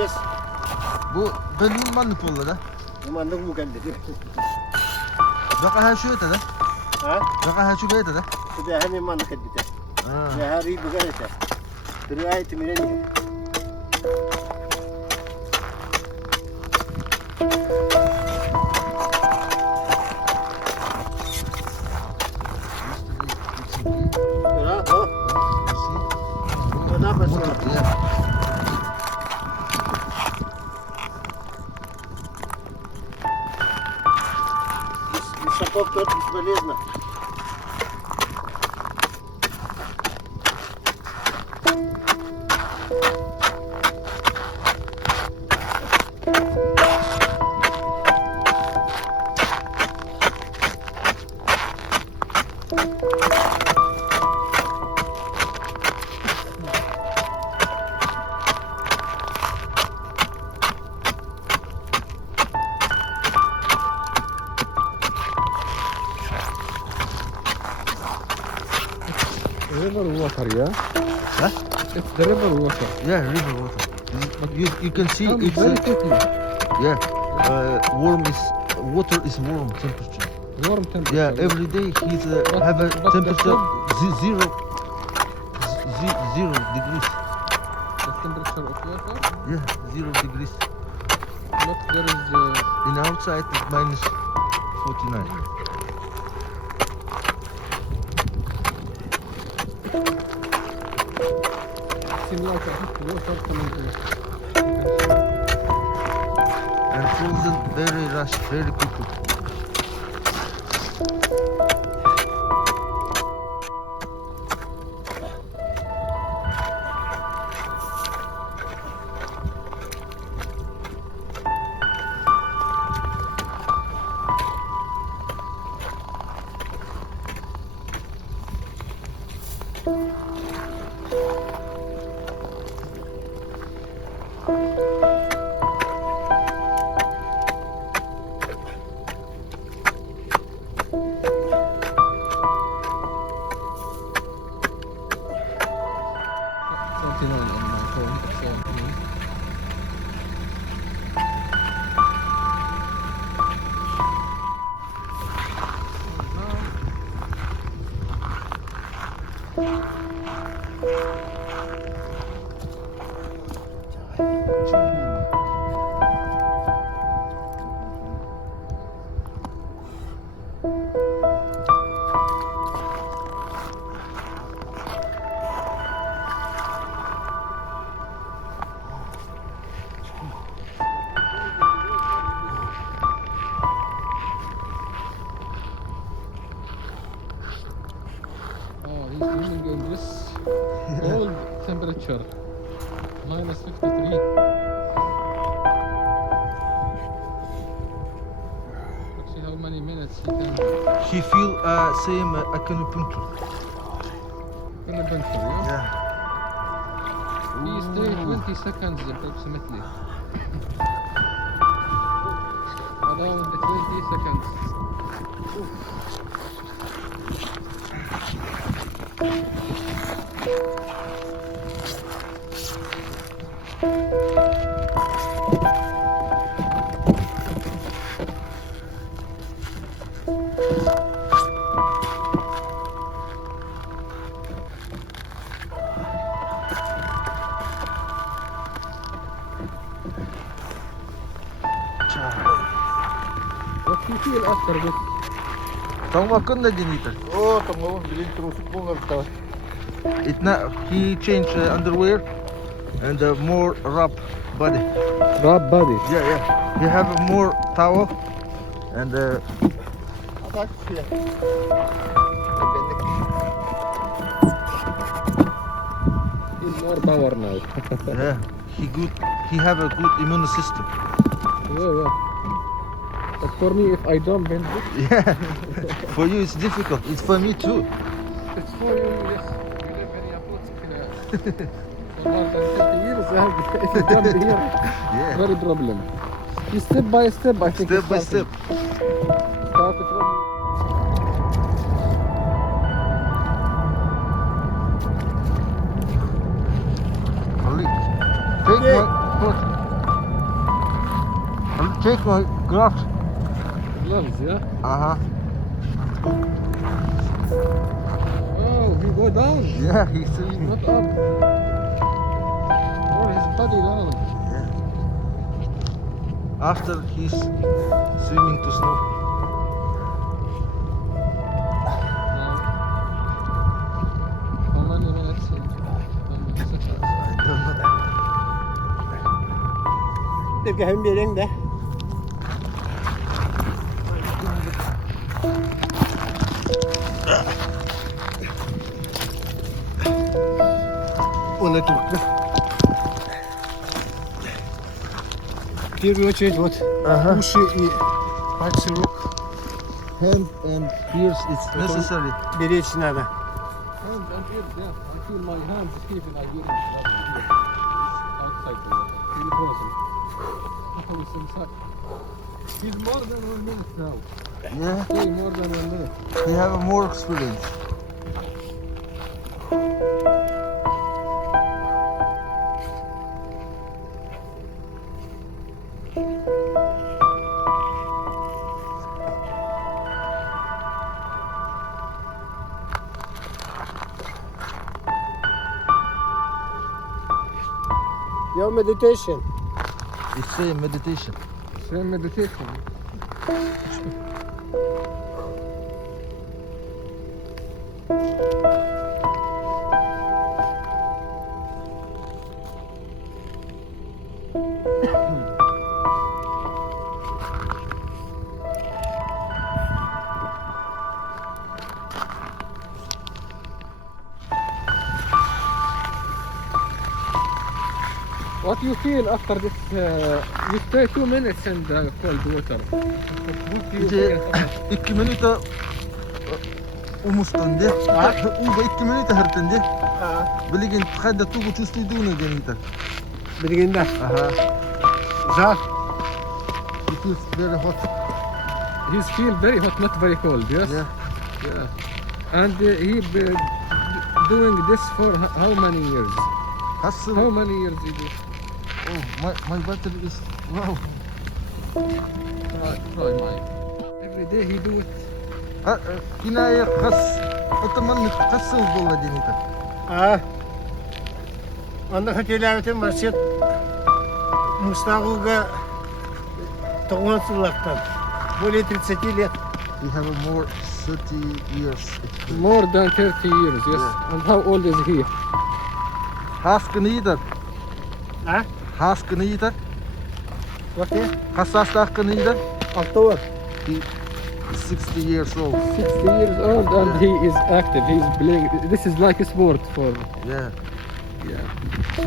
Yes. Bu belum manipul dah. Memandang bukan dia. Baka hasu itu dah. Ha? Baka hasu itu dah. Sudah memang dekat kita. Ah. Sehari bukan itu. Terai temen ni. Berapa? Berapa sih? Ya. Bisa pokok bесполезно. River water, yeah? Huh? It's the river water. Yeah, river water. But you can see Comes it's very quickly. yeah. Water is warm temperature. Warm temperature. Yeah, every day he's have a but temperature the zero degrees. The temperature of water. Yeah, 0 degrees. But there is In outside it's minus 49. seem like a hot water coming here. And frozen very rush, very quickly. Something on my phone. So, he's swimming in this cold temperature, minus 53. Let's see how many minutes he can. He feel same acupuncture. In the bunker, yeah? Yeah. He stayed 20 seconds approximately. Around 20 seconds. What do you feel after this? Tahu makan dah jenitor. Oh, tunggu, bilin terus pun ngerti. He changed underwear and more rough body. Rub body. Yeah, yeah. He have more towel and Atas ya. He's more power now. yeah, he have a good immune system. Yeah, yeah. But for me, if I don't bend it, Yeah. For you it's difficult. It's for me too. it's for you, yes. You live in Yakutsk for more than 30 years. If you jump here, Yeah. very problem. You step by step, I think. Step it's by starting. step. Started from. Ali, take Okay. one. Take my gloves. Gloves, yeah? Uh-huh. Oh, he go down. Yeah, he's swimming. Not up. Oh, his body down. After he's swimming to snow. How many minutes? How many seconds? I don't know. Teka hem biring de. Ona турка. В первую очередь вот Ага. уши и пальцы рук Hand and ears it's necessary. беречь надо. And ears, yeah. I feel my hands even I hear it outside the water. Feel frozen. How is inside? He's more than 1 minute now. Yeah, Stay more than 1 minute. we have a more experience. Your meditation. It's a meditation. Same meditation. What you feel after this? You stay 2 minutes in the cold water. What do you İşte feel? 2 minuta умуштанде. Уба 2 минута хартанде. Билигин хадда тугу чувствуйдуна генита. Birinde. Aha. Жар. It feels very hot. He feel very hot, not very cold. Yes. Yeah. Yeah. And he doing this for how many years? Hustle. How many years he do? Oh, my battery is wow. Try mine. Every day he do it. Киная хас. Отаман хасыл болла генита. Анда хотелявите маршет Мустагуга Тогонсулактан. Более 30 лет. We have a more 30 years experience. More than 30 years, yes. Yeah. And how old is he? Haskını yidir. А? Haskını yidir. Вот я. Hassaslı hakkını yidir. Автовар. He is 60 years old. 60 years old and he is active. He's playing. This is like a sport for. Yeah, Yeah.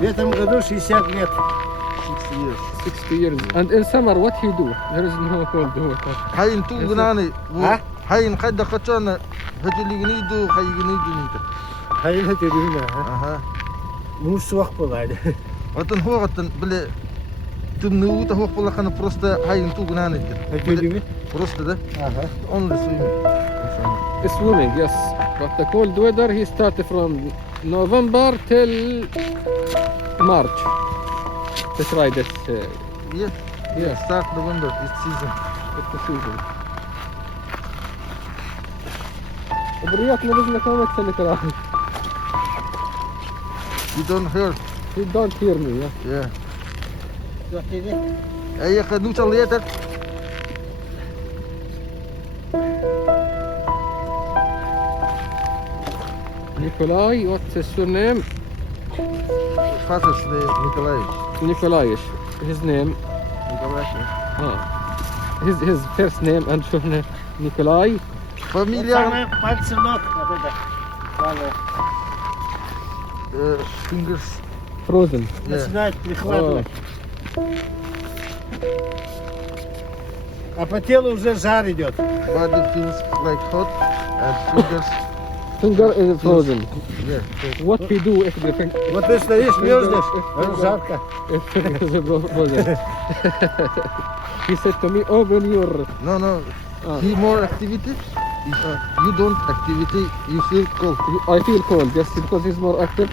В этом году 60 лет. 60 years. 60 years. And in summer, what he do? There is no cold water. Hayın tuğunani. Ha? Hayın kadda kaçana. Hötülüğünü yidu, hayıgını yidu neydi. Hayır хотелявите. Aha. Ну, суак болады. Атын хоğatan bile tümnüğü de hoğ bolakana prosta hayın tuğunani yidir. Хотелявите? Prosta da. Ага. Only swimming. Swimming, yes. But the cold weather, he started from November till March to try this. Yeah. Yes. Start November, it's season. Это season. Приятно познакомиться, Николай. You don't hurt. You don't hear me, yeah? Yeah. Что тебе? Ay kanucha later. Nikolai, what's his surname? Father's name Nikolaevich. Nikolaish. His name. His first name and surname Nikolai. Familia Самое пальцы ног. Вот это. Самое. Fingers. Frozen. Yeah. Начинает прихватывать. А по телу уже жар идет. Body feels like hot and fingers. Finger is frozen. Yeah. What we do if the finger Вот ты стоишь, мерзнешь, жарко. if finger is frozen? He said to me, open your. No. He more activity. If you don't activity, you feel cold. I feel cold just because he's more active.